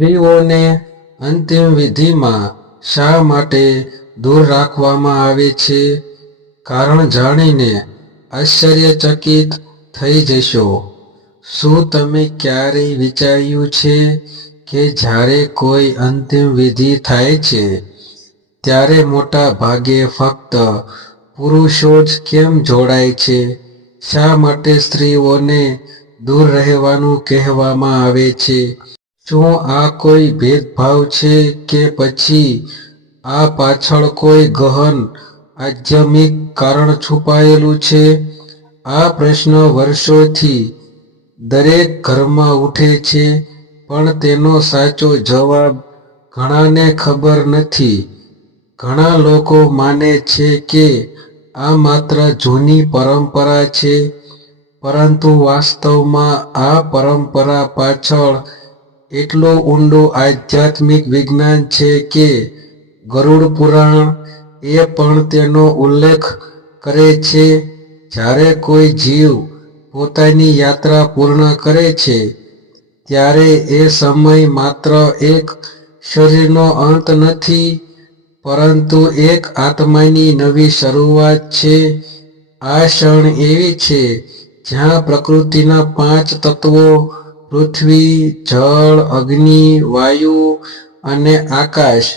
સ્ત્રીઓને અંતિમ વિધિમાં શા માટે દૂર રાખવામાં આવે છે? કારણ જાણીને આશ્ચર્યચકિત થઈ જશો. શું તમે ક્યારેય વિચાર્યું છે કે જ્યારે કોઈ અંતિમ વિધિ થાય છે ત્યારે મોટા ભાગે ફક્ત પુરુષો જ કેમ જોડાય છે? શા માટે સ્ત્રીઓને દૂર રહેવાનું કહેવામાં આવે છે? શું આ કોઈ ભેદભાવ છે કે પછી આ પાછળ કોઈ ગહન આધ્યાત્મિક કારણ છુપાયેલું છે? આ પ્રશ્ન વર્ષોથી દરેક ઘરમાં ઉઠે છે, પણ તેનો સાચો જવાબ ઘણાને ખબર નથી. ઘણા લોકો માને છે કે આ માત્ર જૂની પરંપરા છે, પરંતુ વાસ્તવમાં આ પરંપરા પાછળ એટલું ઊંડું આધ્યાત્મિક વિજ્ઞાન છે કે ગરુડ પુરાણ એ પણ તેનો ઉલ્લેખ કરે છે. જ્યારે કોઈ જીવ પોતાની યાત્રા પૂર્ણ કરે છે, ત્યારે એ સમય માત્ર એક શરીરનો અંત નથી, પરંતુ એક આત્માની નવી શરૂઆત છે. આ ક્ષણ એવી છે જ્યાં પ્રકૃતિના 5 તત્વો પૃથ્વી, જળ, અગ્નિ, વાયુ અને આકાશ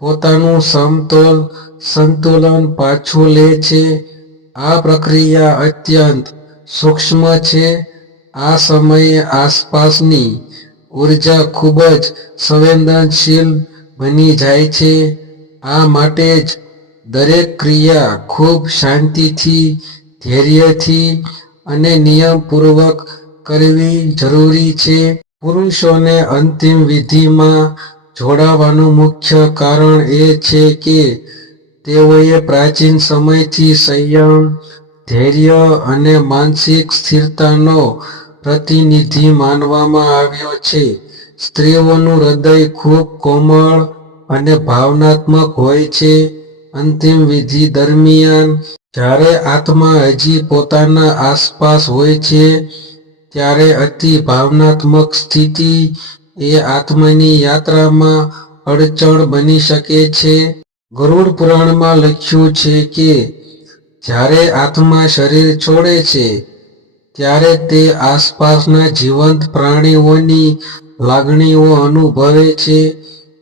પોતાનું સમતોલ સંતુલન પાછું લે છે. આ પ્રક્રિયા અત્યંત સૂક્ષ્મ છે. આ સમયે આસપાસની ઊર્જા ખૂબ જ સંવેદનશીલ બની જાય છે. આ માટે જ દરેક ક્રિયા ખૂબ શાંતિથી, ધૈર્યથી અને નિયમપૂર્વક કરવી જરૂરી છે. પુરુષોને અંતિમ વિધિમાં જોડાવાનું મુખ્ય કારણ એ છે કે તેઓએ પ્રાચીન સમયથી સંયમ, ધૈર્ય અને માનસિક સ્થિરતાનો પ્રતિનિધિ માનવામાં આવ્યો છે. સ્ત્રીઓનું હૃદય ખૂબ કોમળ અને ભાવનાત્મક હોય છે. અંતિમ વિધિ દરમિયાન જ્યારે આત્મા હજી પોતાના આસપાસ હોય છે, ત્યારે અતિ ભાવનાત્મક સ્થિતિ એ આત્માની યાત્રામાં અડચણ બની શકે છે. ગરુડ પુરાણમાં લખ્યું છે કે જ્યારે આત્મા શરીર છોડે છે, ત્યારે તે આસપાસના જીવંત પ્રાણીઓની લાગણીઓ અનુભવે છે.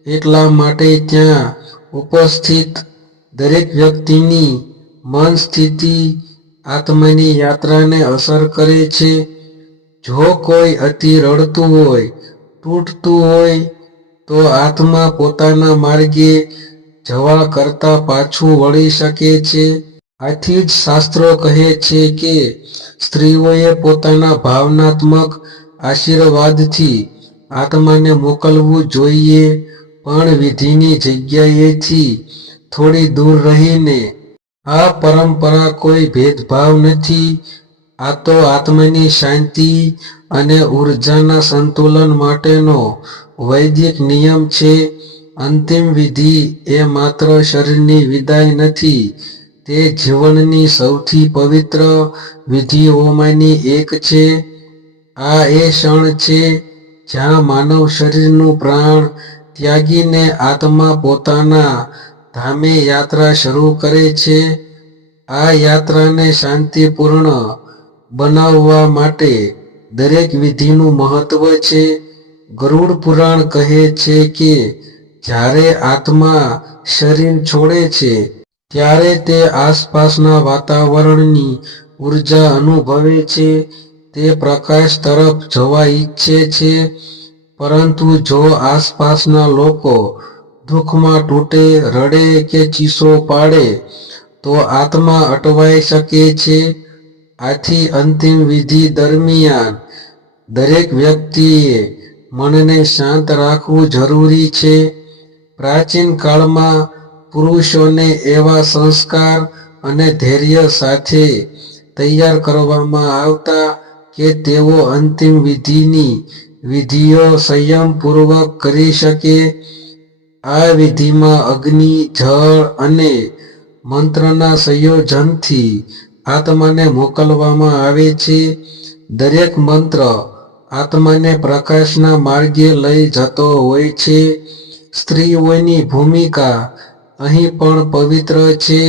એટલા માટે ત્યાં ઉપસ્થિત દરેક વ્યક્તિની મન સ્થિતિ આત્માની યાત્રાને અસર કરે છે. જો કોઈ અતિ રડતું હોય, તૂટતું હોય, તો આત્મા પોતાના માર્ગે જવા કરતાં પાછું વળી શકે છે. આથી જ શાસ્ત્રો કહે છે કે સ્ત્રીઓએ પોતાના ભાવનાત્મક આશીર્વાદથી આત્માને મોકલવું જોઈએ, પણ વિધિની જગ્યાએથી થોડી દૂર રહીને. આ પરંપરા કોઈ ભેદભાવ નથી. આ તો આત્માની શાંતિ અને ઊર્જાના સંતુલન માટેનો વૈદિક નિયમ છે. અંતિમ વિધિ એ માત્ર શરીરની વિદાય નથી, તે જીવનની સૌથી પવિત્ર વિધિઓમાંની એક છે. આ એ ક્ષણ છે જ્યાં માનવ શરીરનું પ્રાણ ત્યાગીને આત્મા પોતાના ધામે યાત્રા શરૂ કરે છે. આ યાત્રાને શાંતિપૂર્ણ બનાવવા માટે દરેક વિધિનું મહત્વ છે. ગરુડ પુરાણ કહે છે કે જ્યારે આત્મા શરીર છોડે છે, ત્યારે તે આસપાસના વાતાવરણની ઊર્જા અનુભવે છે. તે પ્રકાશ તરફ જવા ઈચ્છે છે, પરંતુ જો આસપાસના લોકો દુઃખમાં તૂટે, રડે કે ચીસો પાડે, તો આત્મા અટવાઈ શકે છે. આથી અંતિમ વિધિ દરમિયાન દરેક વ્યક્તિએ મનને શાંત રાખવું જરૂરી છે. પ્રાચીન કાળમાં પુરુષોને એવા સંસ્કાર અને ધૈર્ય સાથે તૈયાર કરવામાં આવતા કે તેઓ અંતિમ વિધિની વિધિઓ સંયમપૂર્વક કરી શકે. આ વિધિમાં અગ્નિ, જળ અને મંત્રના સંયોજનથી આત્માને મોકલવામાં આવે છે. દરેક મંત્ર આત્માને પ્રકાશના માર્ગે લઈ જતો હોય છે. સ્ત્રીઓની ભૂમિકા અહીં પણ પવિત્ર છે.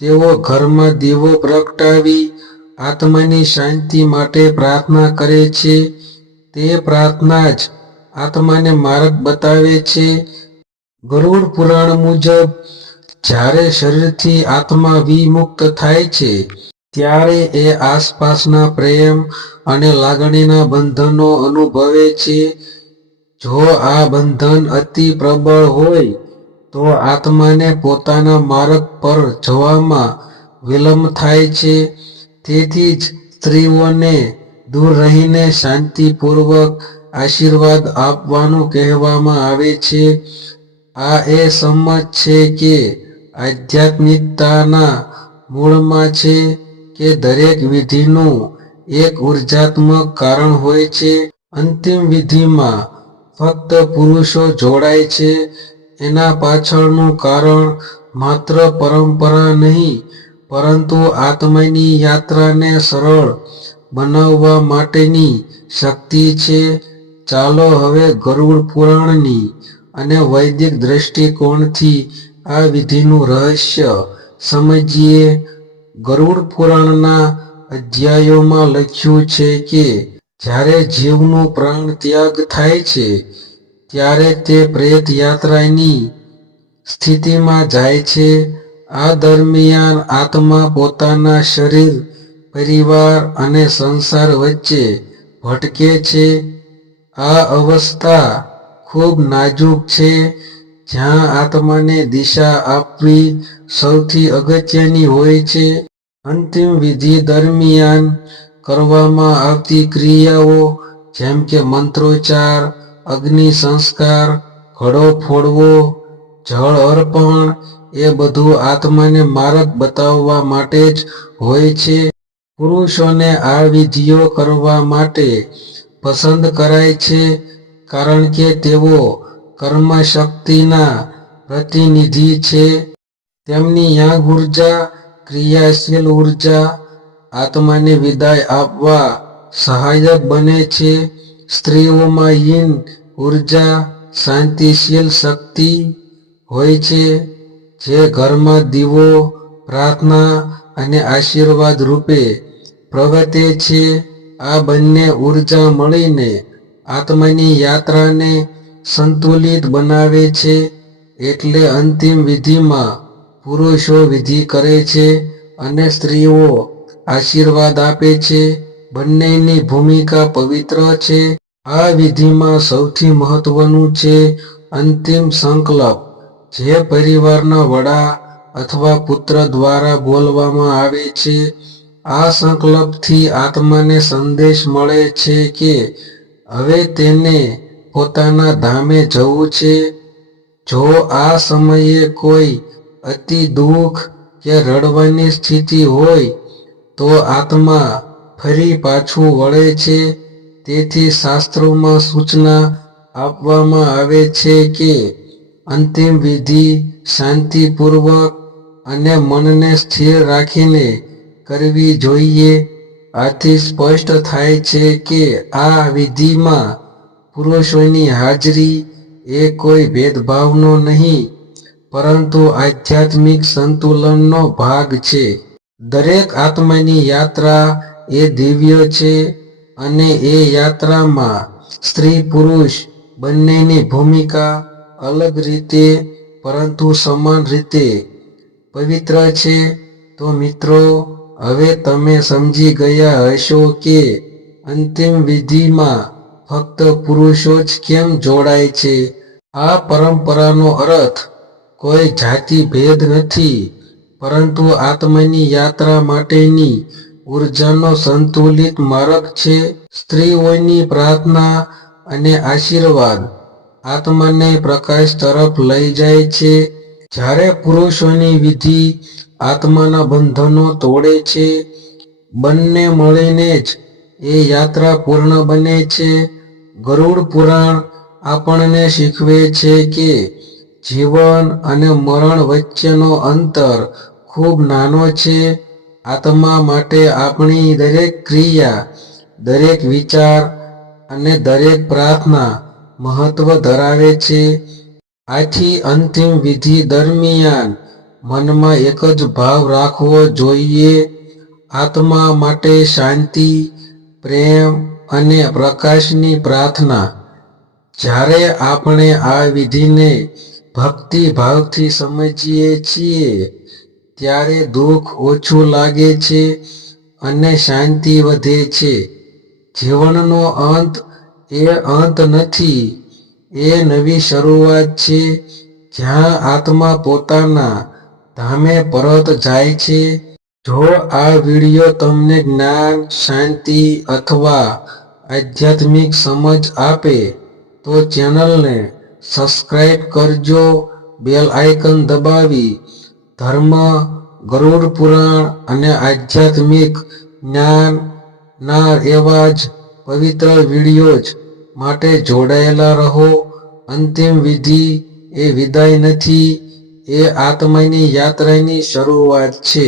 તેઓ ઘરમાં દીવો પ્રગટાવી આત્માની શાંતિ માટે પ્રાર્થના કરે છે. તે પ્રાર્થના જ આત્માને માર્ગ બતાવે છે. ગરુડ પુરાણ મુજબ જ્યારે શરીરથી આત્મા વિમુક્ત થાય છે ત્યારે એ આસપાસના પ્રેમ અને લાગણીના બંધનો અનુભવે છે. જો આ બંધન અતિ પ્રબળ હોય તો આત્માને પોતાના માર્ગ પર જવામાં વિલંબ થાય છે. તેથી જ સ્ત્રીઓને દૂર રહીને શાંતિપૂર્વક આશીર્વાદ આપવાનું કહેવામાં આવે છે. આ એ સમજ છે કે આધ્યાત્મિકતાના મૂળમાં છે કે દરેક વિધિનું એક ઉર્જાત્મક કારણ હોય છે. અંતિમ વિધિમાં ફક્ત પુરુષો જોડાય છે. એના પાછળનું કારણ માત્ર પરંપરા નહીં પરંતુ આત્માની યાત્રાને સરળ બનાવવા માટેની શક્તિ છે. ચાલો હવે ગરુડ પુરાણની અને વૈદિક દ્રષ્ટિકોણથી આ વિધિનું રહસ્ય સમજીએ. ગરુડ પુરાણના અધ્યાયોમાં લખ્યું છે કે જ્યારે જીવનું પ્રાણ ત્યાગ થાય છે ત્યારે તે પ્રેત યાત્રાની સ્થિતિમાં જાય છે. આ દરમિયાન આત્મા પોતાના શરીર, પરિવાર અને સંસાર વચ્ચે ભટકે છે. આ અવસ્થા ખૂબ નાજુક છે જ્યાં આત્માને દિશા આપવી સૌથી અગત્યની હોય છે. અંતિમ વિધિ દરમિયાન કરવામાં આવતી ક્રિયાઓ જેમ કે મંત્રોચ્ચાર, અગ્નિ સંસ્કાર, ઘડો ફોડવો, જળ અર્પણ એ બધું આત્માને માર્ગ બતાવવા માટે જ હોય છે. પુરુષોને આ વિધિઓ કરવા માટે પસંદ કરાય છે કારણ કે તેઓ કર્મ શક્તિના પ્રતિનિધિ છે. તેમની યાગ ઉર્જા, ક્રિયાશીલ ઉર્જા આત્માને વિદાય આપવા સહાયક બને છે. સ્ત્રીઓમાં યીન ઉર્જા, શાંતિશીલ શક્તિ હોય છે જે ઘરમાં દીવો, પ્રાર્થના અને આશીર્વાદ રૂપે પ્રગટે છે. આ બંને ઉર્જા મળીને આત્માની યાત્રાને સંતુલિત બનાવે છે. એટલે અંતિમ વિધિમાં પુરુષો વિધિ કરે છે અને સ્ત્રીઓ આશીર્વાદ આપે છે. બંનેની ભૂમિકા પવિત્ર છે. આ વિધિમાં સૌથી મહત્વનું છે અંતિમ સંકલ્પ, જે પરિવારના વડા અથવા પુત્ર દ્વારા બોલવામાં આવે છે. આ સંકલ્પથી આત્માને સંદેશ મળે છે કે હવે તેને પોતાના ધામે જવું છે. જો આ સમયે કોઈ અતિ દુઃખ કે રડવાની સ્થિતિ હોય તો આત્મા ફરી પાછું વળે છે. તેથી શાસ્ત્રોમાં સૂચના આપવામાં આવે છે કે અંતિમ વિધિ શાંતિપૂર્વક અને મનને સ્થિર રાખીને કરવી જોઈએ. આથી સ્પષ્ટ થાય છે કે આ વિધિમાં પુરુષોની હાજરી એ કોઈ ભેદભાવનો નહીં પરંતુ આધ્યાત્મિક સંતુલનનો ભાગ છે. દરેક આત્માની યાત્રા એ દિવ્ય છે અને એ યાત્રામાં સ્ત્રી પુરુષ બંનેની ભૂમિકા અલગ રીતે પરંતુ સમાન રીતે પવિત્ર છે. તો મિત્રો, હવે તમે સમજી ગયા હશો કે અંતિમ વિધિમાં ફક્ત પુરુષો જ કેમ જોડાય છે. આ પરંપરાનો અર્થ કોઈ જાતિ ભેદ નથી પરંતુ આત્માની યાત્રા માટેની ઉર્જાનો સંતુલિત માર્ગ છે. સ્ત્રીઓની પ્રાર્થના અને આશીર્વાદ આત્માને પ્રકાશ તરફ લઈ જાય છે, જ્યારે પુરુષોની વિધિ આત્માના બંધનો તોડે છે. બંને મળીને જ એ યાત્રા પૂર્ણ બને છે. ગરુડ પુરાણ આપણને શીખવે છે કે જીવન અને મરણ વચ્ચેનો અંતર ખૂબ નાનો છે. આત્મા માટે આપણી દરેક ક્રિયા, દરેક વિચાર અને દરેક પ્રાર્થના મહત્વ ધરાવે છે. આથી અંતિમ વિધિ દરમિયાન મનમાં એક જ ભાવ રાખવો જોઈએ: આત્મા માટે શાંતિ, પ્રેમ અને પ્રકાશની પ્રાર્થના. જ્યારે આપણે આ વિધિને ભક્તિભાવથી સમજીએ છીએ, ત્યારે દુઃખ ઓછું લાગે છે અને શાંતિ વધે છે. જીવનનો અંત એ અંત નથી, એ નવી શરૂઆત છે, જ્યાં આત્મા પોતાના ધામે પરત જાય છે. જો આ વિડિયો તમને જ્ઞાન, શાંતિ અથવા આધ્યાત્મિક સમજ આપે તો ચેનલને સબસ્ક્રાઇબ કરજો. બેલ આઇકન દબાવી ધર્મ, ગરુડ પુરાણ અને આધ્યાત્મિક જ્ઞાનના એવા જ પવિત્ર વિડિયોઝ માટે જોડાયેલા રહો. અંતિમ વિધિ એ વિદાય નથી, એ આત્માની યાત્રાની શરૂઆત છે.